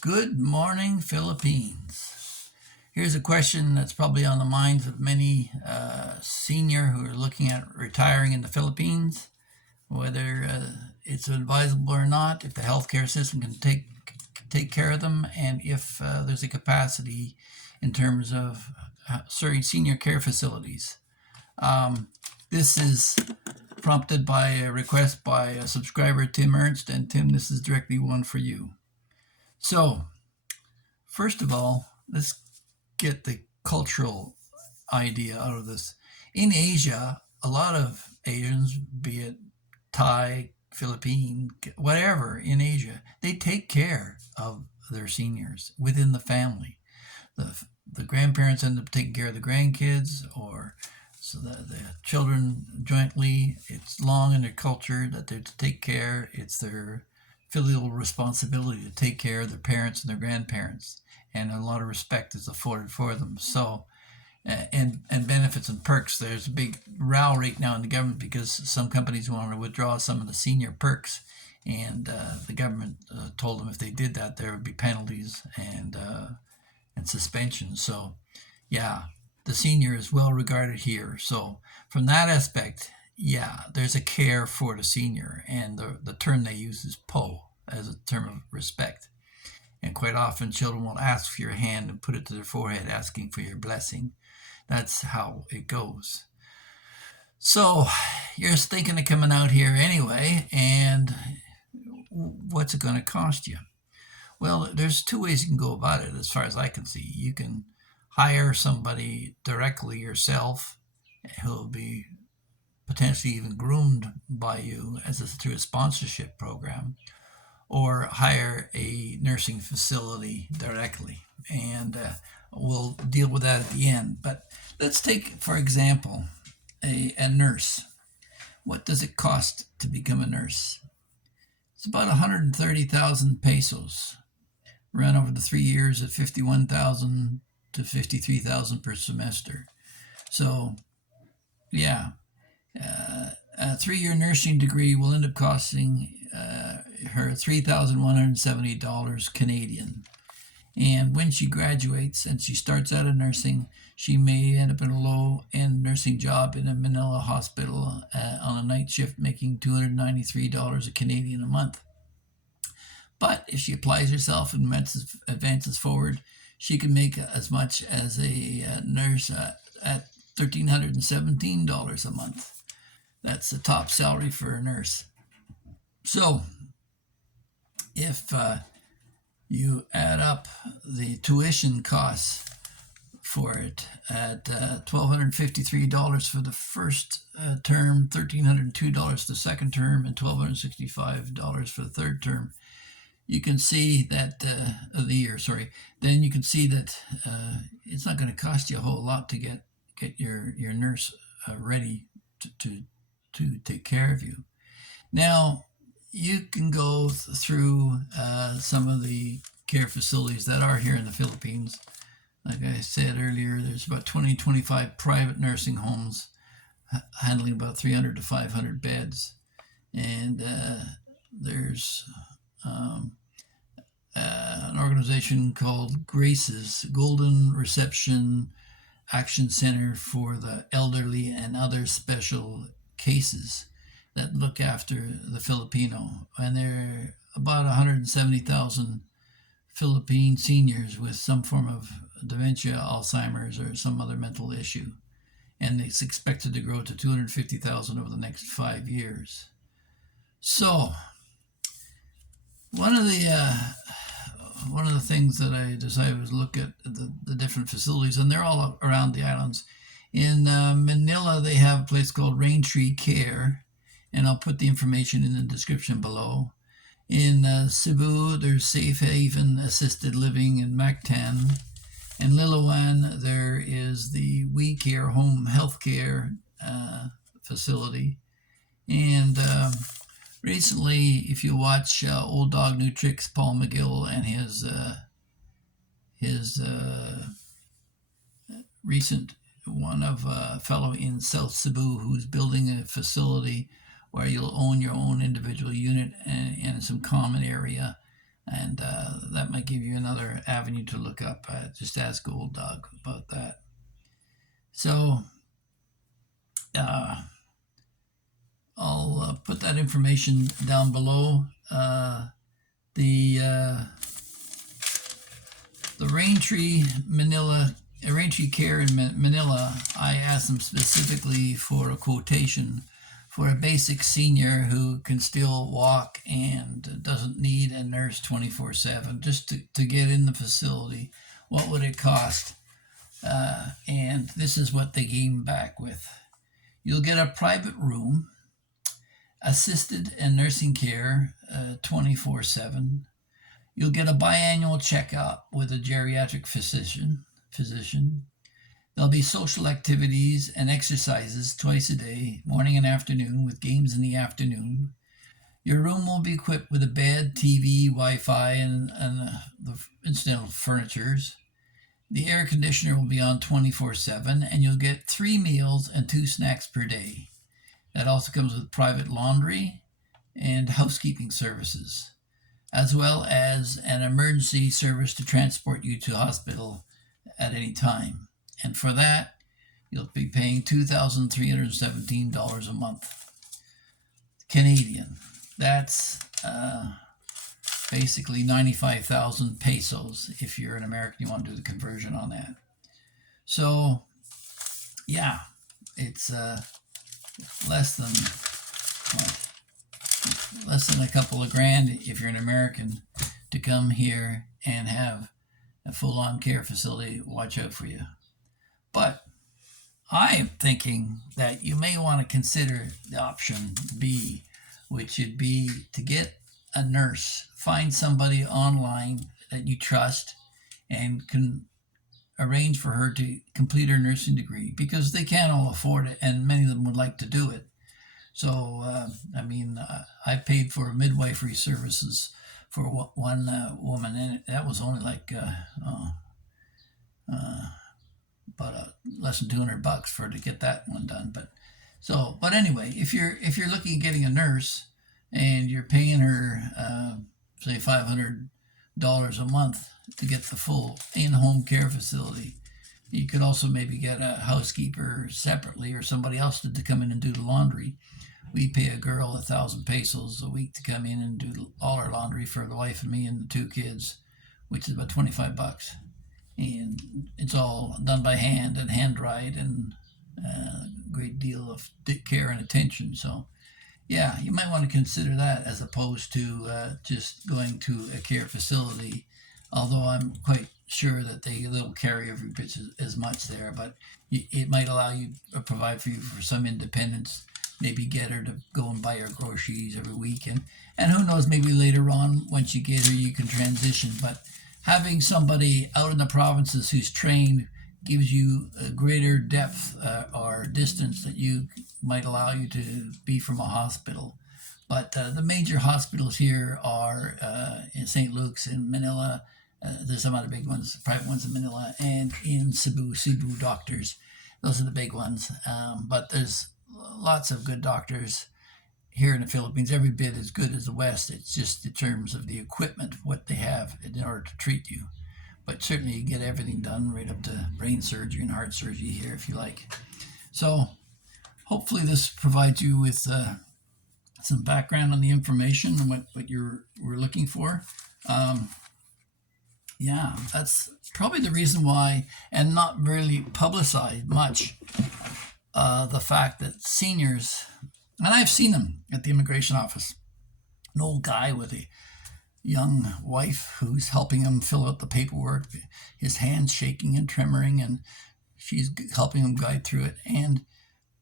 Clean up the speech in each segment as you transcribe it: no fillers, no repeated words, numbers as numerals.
Good morning, Philippines. Here's a question that's probably on the minds of many senior who are looking at retiring in the Philippines, whether it's advisable or not, if the healthcare system can take care of them, and if there's a capacity in terms of senior care facilities. This is prompted by a request by a subscriber, Tim Ernst, and Tim, this is directly one for you. So, first of all, let's get the cultural idea out of this. In Asia, a lot of Asians, be it Thai, Philippine, whatever in Asia, they take care of their seniors within the family. The grandparents end up taking care of the grandkids, or so the children jointly. It's long in their culture that they're to take care. It's their filial responsibility to take care of their parents and their grandparents, and a lot of respect is afforded for them. So, and benefits and perks. There's a big row right now in the government because some companies want to withdraw some of the senior perks, and the government told them if they did that, there would be penalties and suspension. So, yeah, the senior is well regarded here. So, from that aspect, yeah, there's a care for the senior, and the term they use is po as a term of respect. And quite often, children will ask for your hand and put it to their forehead, asking for your blessing. That's how it goes. So, you're thinking of coming out here anyway, and what's it going to cost you? Well, there's two ways you can go about it, as far as I can see. You can hire somebody directly yourself who'll be potentially even groomed by you through a sponsorship program, or hire a nursing facility directly. And we'll deal with that at the end. But let's take, for example, a nurse. What does it cost to become a nurse? It's about 130,000 pesos, run over the 3 years at 51,000 to 53,000 per semester. So, yeah, a 3-year nursing degree will end up costing her $3,170 Canadian. And when she graduates and she starts out in nursing, she may end up in a low-end nursing job in a Manila hospital on a night shift, making $293 Canadian a month. But if she applies herself and advances forward, she can make as much as a nurse at $1,317 a month. That's the top salary for a nurse. So, if you add up the tuition costs for it at $1,253 for the first term, $1,302 the second term, and $1,265 for the third term, you can see that of the year. Then you can see that it's not going to cost you a whole lot to get your nurse ready to take care of you. Now, you can go through some of the care facilities that are here in the Philippines. Like I said earlier, there's about 25 private nursing homes handling about 300 to 500 beds. And there's an organization called GRACE's, Golden Reception Action Center for the Elderly and Other Special Cases, that look after the Filipino. And there are about 170,000 Philippine seniors with some form of dementia, Alzheimer's, or some other mental issue. And it's expected to grow to 250,000 over the next 5 years. So, one of the things that I decided was look at the different facilities, and they're all around the islands. In Manila, they have a place called Raintree Care, and I'll put the information in the description below. In Cebu, there's Safe Haven Assisted Living in Mactan. In Liloan, there is the We Care Home Healthcare facility. And recently, if you watch Old Dog New Tricks, Paul McGill and his recent one of a fellow in South Cebu who's building a facility where you'll own your own individual unit and some common area. And that might give you another avenue to look up. Just ask Old Dog about that. So I'll put that information down below. The Raintree Raintree Care in Manila, I asked them specifically for a quotation for a basic senior who can still walk and doesn't need a nurse 24/7, just to get in the facility. What would it cost? And this is what they came back with. You'll get a private room, assisted and nursing care 24/7. You'll get a biannual checkup with a geriatric physician. There'll be social activities and exercises twice a day, morning and afternoon, with games in the afternoon. Your room will be equipped with a bed, TV, Wi-Fi, and the incidental furnitures. The air conditioner will be on 24/7, and you'll get 3 meals and 2 snacks per day. That also comes with private laundry and housekeeping services, as well as an emergency service to transport you to hospital at any time. And for that, you'll be paying $2,317 a month Canadian. That's basically 95,000 pesos. If you're an American, you want to do the conversion on that. So, yeah, it's less than a couple of grand if you're an American to come here and have a full-on care facility watch out for you. But I'm thinking that you may want to consider the option B, which would be to get a nurse. Find somebody online that you trust and can arrange for her to complete her nursing degree, because they can't all afford it, and many of them would like to do it. So, I paid for midwifery services for one woman, and that was only like about less than $200 for her to get that one done. But anyway, if you're looking at getting a nurse and you're paying her say $500 a month to get the full in-home care facility, you could also maybe get a housekeeper separately, or somebody else to come in and do the laundry. We pay a girl 1,000 pesos a week to come in and do all our laundry for the wife and me and the 2 kids, which is about $25. And it's all done by hand and hand dried, and a great deal of care and attention. So, yeah, you might want to consider that as opposed to just going to a care facility. Although I'm quite sure that they'll carry every bit as much there, but it might allow you or provide for you for some independence. Maybe get her to go and buy her groceries every week, and who knows, maybe later on once you get her you can transition. But having somebody out in the provinces who's trained gives you a greater depth or distance that you might allow you to be from a hospital. But the major hospitals here are in St. Luke's, in Manila. There's some other big ones, private ones in Manila, and in Cebu doctors. Those are the big ones. But there's lots of good doctors here in the Philippines, every bit as good as the West. It's just in terms of the equipment, what they have in order to treat you. But certainly you get everything done, right up to brain surgery and heart surgery here if you like. So hopefully this provides you with some background on the information and what we're looking for. Yeah, that's probably the reason why, and not really publicized much, the fact that seniors, and I've seen them at the immigration office, an old guy with a young wife who's helping him fill out the paperwork, his hands shaking and tremoring, and she's helping him guide through it. And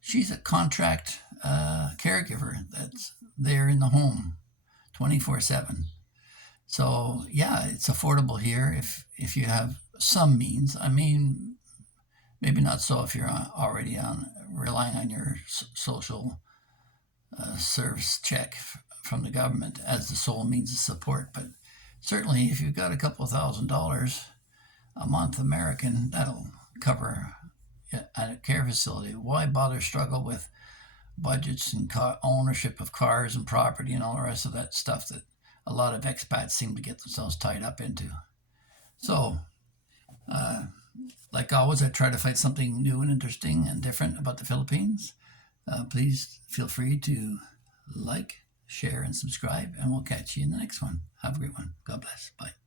she's a contract caregiver that's there in the home 24/7. So yeah, it's affordable here if you have some means. I mean, maybe not so if you're already relying on your social service check from the government as the sole means of support. But certainly, if you've got a couple of $1,000s a month American, that'll cover a care facility. Why bother struggle with budgets and ownership of cars and property and all the rest of that stuff that a lot of expats seem to get themselves tied up into. So, like always, I try to find something new and interesting and different about the Philippines. Please feel free to like, share, and subscribe, and we'll catch you in the next one. Have a great one. God bless. Bye.